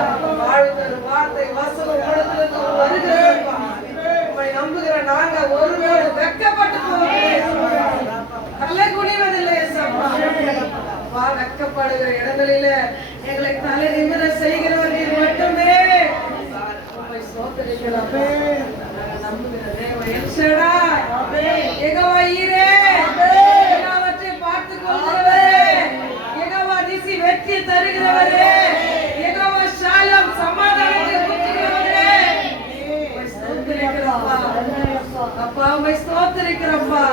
வாழ்தல் வார்த்தை வசனம் உலகத்திலிருந்து வருகிறப்பா. உம்மை நம்புகிற நாங்க ஒருவேளை வெட்கப்பட்டு தலை குனிவதில்லை ஏசப்பா. வெட்கப்படுகிற இடங்களில எங்களை தலை நிமிர செய்கிறவர்கள் மட்டுமே உம்மை சோதரிக்கிறோம். நம்புகிற தேவன் எல்ஷடா, யெகோவா ஈரே, எல்லாவற்றையும் பார்த்துக் கொள்கிறவரே, யெகோவா நிசி வெற்றி தருகிறவரே, யெகோவா ஷாலம் சமாதானத்தை கொடுக்கிறவரே, உம்மை ஸ்தோத்திரிக்கிறோம்ப்பா. அப்பா உம்மை ஸ்தோத்திரிக்கிறோம்ப்பா.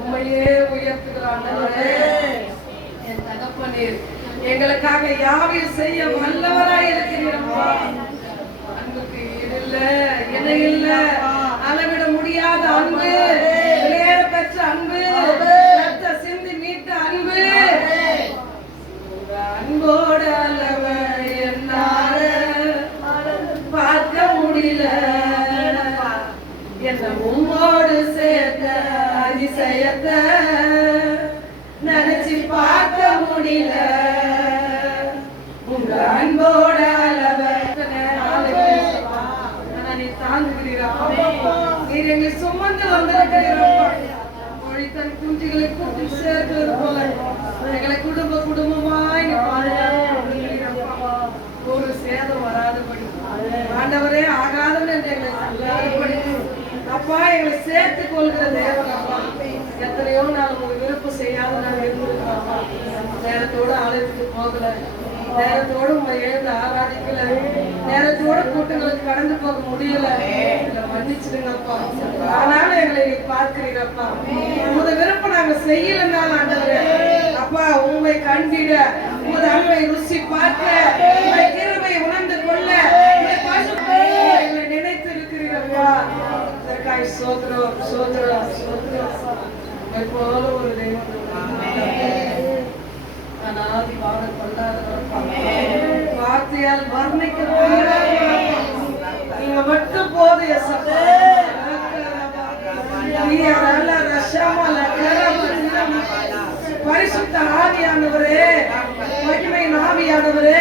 உம்மையே உயர்த்துகிற ஆண்டவரே, என் தகப்பனே, எங்களுக்காக யாவையும் செய்ய வல்லவராய் இருக்கிறீரப்பா. அன்புக்கு ஈடில்ல, இணையில்ல, அளவிட முடியாத அன்பு, விலையேற பெற்ற அன்பு, ரத்த சிந்தி மீட்ட அன்பு, அன்போட அளவ என்னால பார்க்க முடியல, என்ன உம்மோடு சேர்த்த அதிசயத்தை நினைச்சு பார்க்க முடியல. உங்க அன்போட அளவ நீ தாங்குகிறீரப்பா. நீர் எங்களை சுமந்து வந்திருக்கிறீரப்பா. மொழி தன் குஞ்சுகளை கூட்டி சேர்க்கிறது போல எங்களை குடும்பமாய் நீ பாதுகாக்கிறீரப்பா. ஒரு சேதம் வராதபடி ஆண்டவரே, ஆகாதவன் என்று எங்களை சொல்லாதபடி அப்பா எங்களை சேர்த்துக் கொள்கிற தேவன் அப்பா. எத்தனையோ நாள் உங்களுக்கு விருப்பம் செய்யாத நாங்கள் இருந்திருக்கிறோம்ப்பா. நேரத்தோடு ஆலயத்துக்கு போகல, நேரத்தோடு உங்களை எழுந்து ஆராதிக்கல, நேரத்தோட கூட்டங்களுக்கு கடந்து போக முடியல. மன்னிச்சிடுங்கப்பா. ஆனாலும் எங்களை நீ பார்க்கிறீரப்பா. உங்க விருப்பம் நாங்க செய்யலன்னாலும் ஆண்டவரே அப்பா, உண்மை கண்டிட, உங்க அன்பை ருசி பார்க்க, உங்களை கிருபை உணர்ந்து கொள்ள எங்களை நினைத்து இருக்கிறீரப்பா. அதற்காக சோதரம் சோதரம் சோதரம். எப்போது ஒரு தெய்வம் அனாதி பாவம் கொண்டாடுறப்பா. வார்த்தையால் வர்ணிக்க நீங்க மட்டும் போது பரிசுத்த ஆவியானவரே, மகிமையின் ஆவியானவரே,